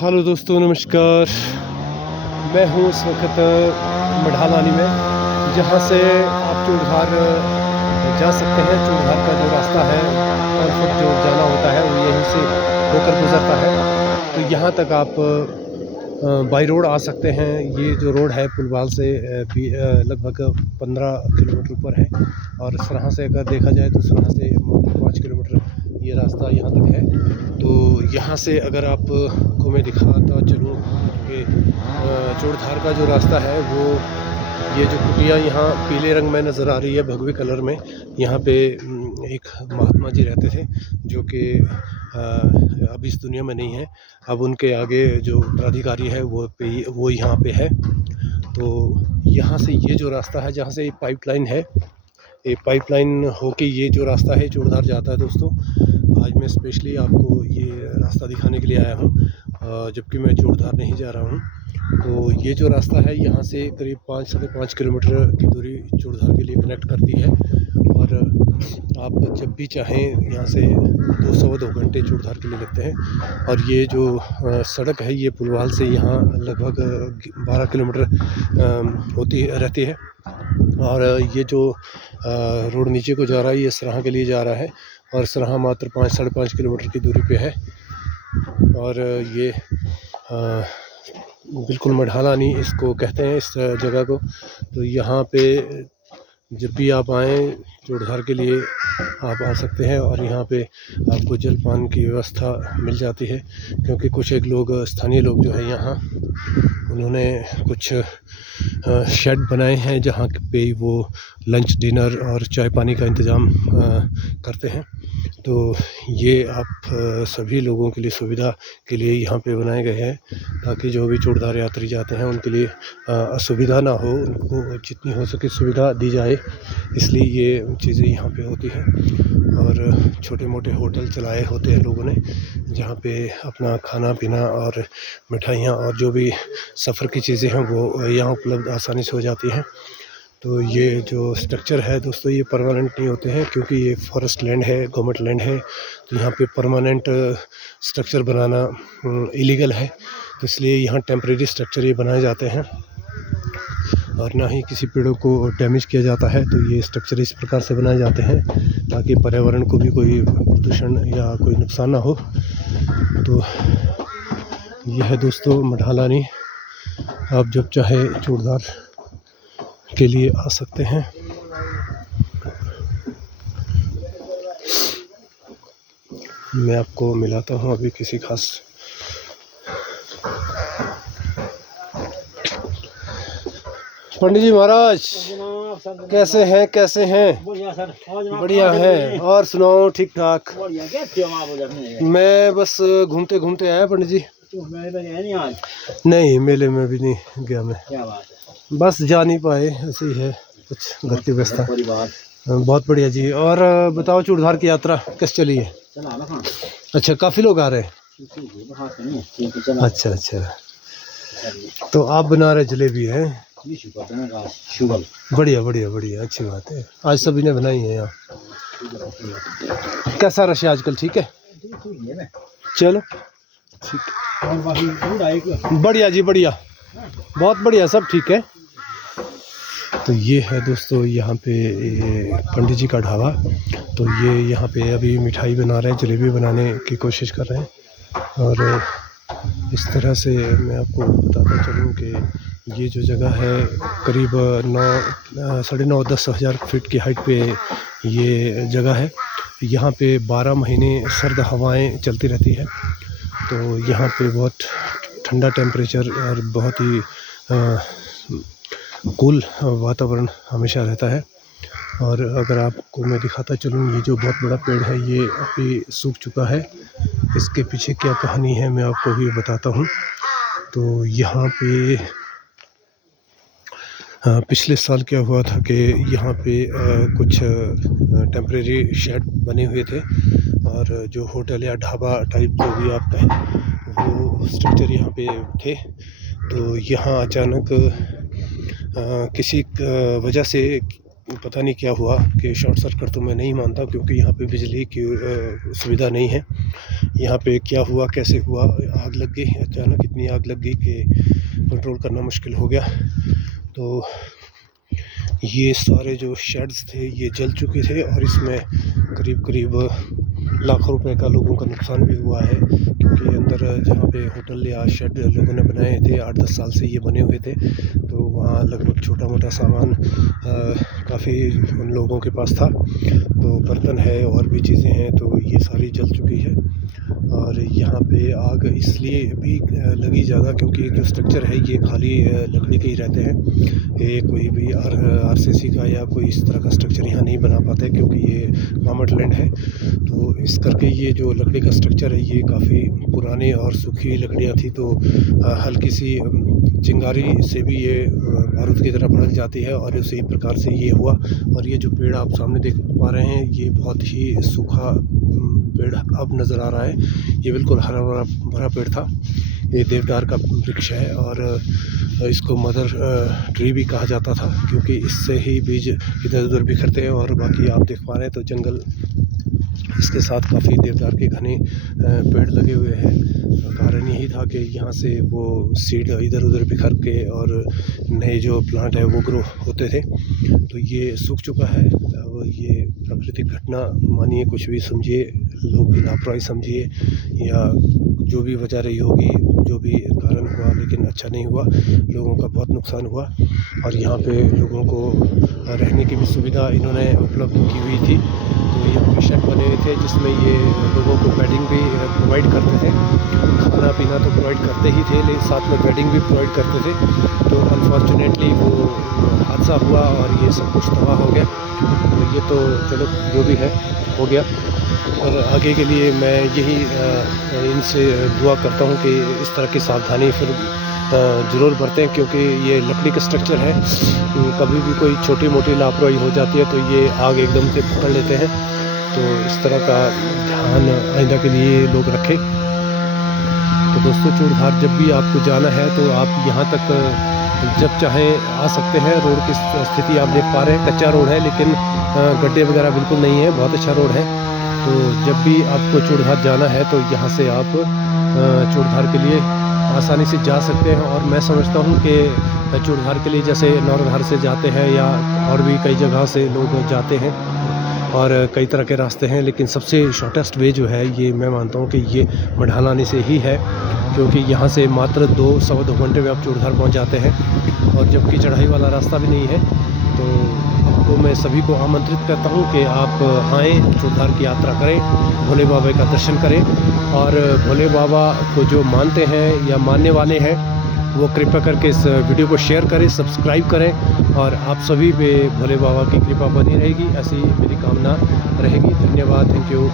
Hello दोस्तों, नमस्कार। मैं हूँ इस वक्त मढ़ालानी में, जहाँ से आप चूड़धार जा सकते हैं। चूड़धार का जो रास्ता है और फिर जो जाना होता है वो यहीं से होकर गुजरता है। तो यहाँ तक आप बाई रोड आ सकते हैं। ये जो रोड है पुलवाल से लगभग 15 किलोमीटर ऊपर है, और सराहां से अगर देखा जाए तो सराहां से 5 किलोमीटर ये रास्ता यहाँ तक है। तो यहाँ से अगर आप को मैं दिखाता चलूँ कि चूड़धार का जो रास्ता है वो ये जो कुटिया यहाँ पीले रंग में नज़र आ रही है, भगवे कलर में, यहाँ पे एक महात्मा जी रहते थे जो कि अब इस दुनिया में नहीं है। अब उनके आगे जो प्राधिकारी है वो यहाँ पे है। तो यहाँ से ये जो रास्ता है, जहाँ से ये पाइपलाइन है, ये पाइपलाइन होके ये जो रास्ता है चूड़धार जाता है। दोस्तों, आज मैं स्पेशली आपको ये रास्ता दिखाने के लिए आया हूँ, जबकि मैं चूड़धार नहीं जा रहा हूँ। तो ये जो रास्ता है यहाँ से करीब 5-5.5 किलोमीटर की दूरी चूड़धार के लिए कनेक्ट करती है, और आप जब भी चाहें यहाँ से 2 घंटे चूड़धार के लिए लगते हैं। और ये जो सड़क है ये पुलवाल से यहाँ लगभग 12 किलोमीटर होती रहती है, और ये जो रोड नीचे को जा रहा है ये सराहां के लिए जा रहा है, और सराहां मात्र 5-5.5 किलोमीटर की दूरी पे है। और ये बिल्कुल मढ़ालानी इसको कहते हैं, इस जगह को। तो यहाँ पे जब भी आप आएँ चूड़धार के लिए आप आ सकते हैं, और यहाँ पे आपको जलपान की व्यवस्था मिल जाती है, क्योंकि कुछ एक लोग स्थानीय लोग जो है यहाँ उन्होंने कुछ शेड बनाए हैं जहाँ पे वो लंच, डिनर और चाय पानी का इंतज़ाम करते हैं। तो ये आप सभी लोगों के लिए सुविधा के लिए यहाँ पे बनाए गए हैं, ताकि जो भी चूड़धार यात्री जाते हैं उनके लिए असुविधा ना हो, उनको जितनी हो सके सुविधा दी जाए, इसलिए ये चीज़ें यहाँ पे होती हैं। और छोटे मोटे होटल चलाए होते हैं लोगों ने, जहाँ पे अपना खाना पीना और मिठाइयाँ और जो भी सफ़र की चीज़ें हैं वो यहाँ उपलब्ध आसानी से हो जाती हैं। तो ये जो स्ट्रक्चर है दोस्तों, ये परमानेंट नहीं होते हैं, क्योंकि ये फॉरेस्ट लैंड है, गवर्नमेंट लैंड है। तो यहाँ पे परमानेंट स्ट्रक्चर बनाना इलीगल है, तो इसलिए यहाँ टेम्परेरी स्ट्रक्चर ये बनाए जाते हैं, और ना ही किसी पेड़ों को डैमेज किया जाता है। तो ये स्ट्रक्चर इस प्रकार से बनाए जाते हैं ताकि पर्यावरण को भी कोई प्रदूषण या कोई नुकसान ना हो। तो यह है दोस्तों मढ़ालानी। आप जब चाहे चूड़धार के लिए आ सकते हैं। मैं आपको मिलाता हूँ अभी किसी खास पंडित जी महाराज, कैसे हैं? बढ़िया है। और सुनाओ, ठीक ठाक? मैं बस घूमते घूमते आया पंडित जी। नहीं, मेले में भी नहीं गया मैं, बस जा नहीं पाए, ऐसे ही है कुछ घर की व्यवस्था। बहुत बढ़िया जी। और बताओ, चूड़धार की यात्रा कैसे चली है? अच्छा, काफ़ी लोग आ रहे हैं? अच्छा। तो आप बना रहे जलेबी है? बढ़िया, अच्छी बात है। आज सभी ने बनाई है यहाँ। कैसा रश है आजकल? ठीक है, चलो ठीक है। बढ़िया जी, बढ़िया, बहुत बढ़िया, सब ठीक है। तो ये है दोस्तों यहाँ पे पंडित जी का ढाबा। तो ये यहाँ पे अभी मिठाई बना रहे हैं, जलेबी बनाने की कोशिश कर रहे हैं। और इस तरह से मैं आपको बताता चलूँ कि ये जो जगह है करीब 9-10 हज़ार फीट की हाइट पे ये जगह है। यहाँ पे 12 महीने सर्द हवाएं चलती रहती है। तो यहाँ पे बहुत ठंडा टेम्परेचर और बहुत ही कूल वातावरण हमेशा रहता है। और अगर आपको मैं दिखाता चलूँ, ये जो बहुत बड़ा पेड़ है ये अभी सूख चुका है। इसके पीछे क्या कहानी है मैं आपको भी बताता हूँ। तो यहाँ पे पिछले साल क्या हुआ था कि यहाँ पे कुछ टेम्परेरी शेड बने हुए थे, और जो होटल या ढाबा टाइप जो भी आप कहें वो स्ट्रक्चर यहाँ पे थे। तो यहाँ अचानक किसी वजह से पता नहीं क्या हुआ कि शॉर्ट सर्किट तो मैं नहीं मानता, क्योंकि यहाँ पे बिजली की सुविधा नहीं है। यहाँ पे क्या हुआ, कैसे हुआ, आग लग गई अचानक, इतनी आग लग गई कि कंट्रोल करना मुश्किल हो गया। तो ये सारे जो शेड्स थे ये जल चुके थे और इसमें करीब करीब लाखों रुपए का लोगों का नुकसान भी हुआ है, क्योंकि अंदर जहाँ पे होटल या शेड लोगों ने बनाए थे 8-10 साल से ये बने हुए थे, तो वहाँ लगभग छोटा मोटा सामान काफ़ी उन लोगों के पास था। तो बर्तन है और भी चीज़ें हैं, तो ये सारी जल चुकी है। और यहाँ पे आग इसलिए भी लगी ज़्यादा क्योंकि जो स्ट्रक्चर है ये खाली लकड़ी के ही रहते हैं। ये कोई भी आरसीसी का या कोई इस तरह का स्ट्रक्चर यहाँ नहीं बना पाते, क्योंकि ये गवर्नमेंट लैंड है। तो इस करके ये जो लकड़ी का स्ट्रक्चर है ये काफ़ी पुरानी और सूखी लकड़ियाँ थी, तो हल्की सी चिंगारी से भी ये बारूद की तरह भड़क जाती है और उसी प्रकार से ये हुआ। और ये जो पेड़ आप सामने देख पा रहे हैं ये बहुत ही सूखा पेड़ अब नज़र आ रहा है। ये बिल्कुल हरा भरा पेड़ था। ये देवदार का वृक्ष है और इसको मदर ट्री भी कहा जाता था, क्योंकि इससे ही बीज इधर उधर बिखरते हैं। और बाकी आप देख पा रहे हैं तो जंगल, इसके साथ काफ़ी देवदार के घने पेड़ लगे हुए हैं। कारण यही था कि यहाँ से वो सीड इधर उधर बिखर के और नए जो प्लांट है वो ग्रो होते थे। तो ये सूख चुका है। अब ये प्राकृतिक घटना मानिए, कुछ भी समझिए, लोग की लापरवाही समझिए या जो भी वजह रही होगी, जो भी कारण हुआ, लेकिन अच्छा नहीं हुआ। लोगों का बहुत नुकसान हुआ। और यहाँ पे लोगों को रहने की भी सुविधा इन्होंने उपलब्ध की हुई थी। तो ये शेड बने हुए थे जिसमें ये लोगों को बेडिंग भी प्रोवाइड करते थे। खाना पीना तो प्रोवाइड करते ही थे, लेकिन साथ में बेडिंग भी प्रोवाइड करते थे। तो अनफॉर्चुनेटली वो हादसा हुआ और ये सब कुछ तबाह हो गया। तो ये तो चलो जो भी है हो गया। और आगे के लिए मैं यही इनसे दुआ करता हूँ कि इस तरह की सावधानी फिर ज़रूर बरतें, क्योंकि ये लकड़ी का स्ट्रक्चर है। कभी भी कोई छोटी मोटी लापरवाही हो जाती है तो ये आग एकदम से पकड़ लेते हैं। तो इस तरह का ध्यान आइंदा के लिए लोग रखें। तो दोस्तों, चूड़धार जब भी आपको जाना है तो आप यहाँ तक जब चाहें आ सकते हैं। रोड की स्थिति आप देख पा रहे हैं, कच्चा रोड है लेकिन गड्ढे वगैरह बिल्कुल नहीं है, बहुत अच्छा रोड है। तो जब भी आपको चूड़धार जाना है तो यहाँ से आप चूड़धार के लिए आसानी से जा सकते हैं। और मैं समझता हूँ कि चूड़धार के लिए जैसे नौरधार से जाते हैं या और भी कई जगह से लोग जाते हैं और कई तरह के रास्ते हैं, लेकिन सबसे शॉर्टेस्ट वे जो है ये मैं मानता हूँ कि ये मढ़ालानी से ही है, क्योंकि यहाँ से मात्र 2-2.25 घंटे में आप चूड़धार पहुँच जाते हैं। और जबकि चढ़ाई वाला रास्ता भी नहीं है। तो मैं सभी को आमंत्रित करता हूँ कि आप आएँ, चूड़धार की यात्रा करें, भोले बाबा का दर्शन करें। और भोले बाबा को जो मानते हैं या मानने वाले हैं वो कृपया करके इस वीडियो को शेयर करें, सब्सक्राइब करें। और आप सभी पे भोले बाबा की कृपा बनी रहेगी, ऐसी मेरी कामना रहेगी। धन्यवाद, थैंक यू।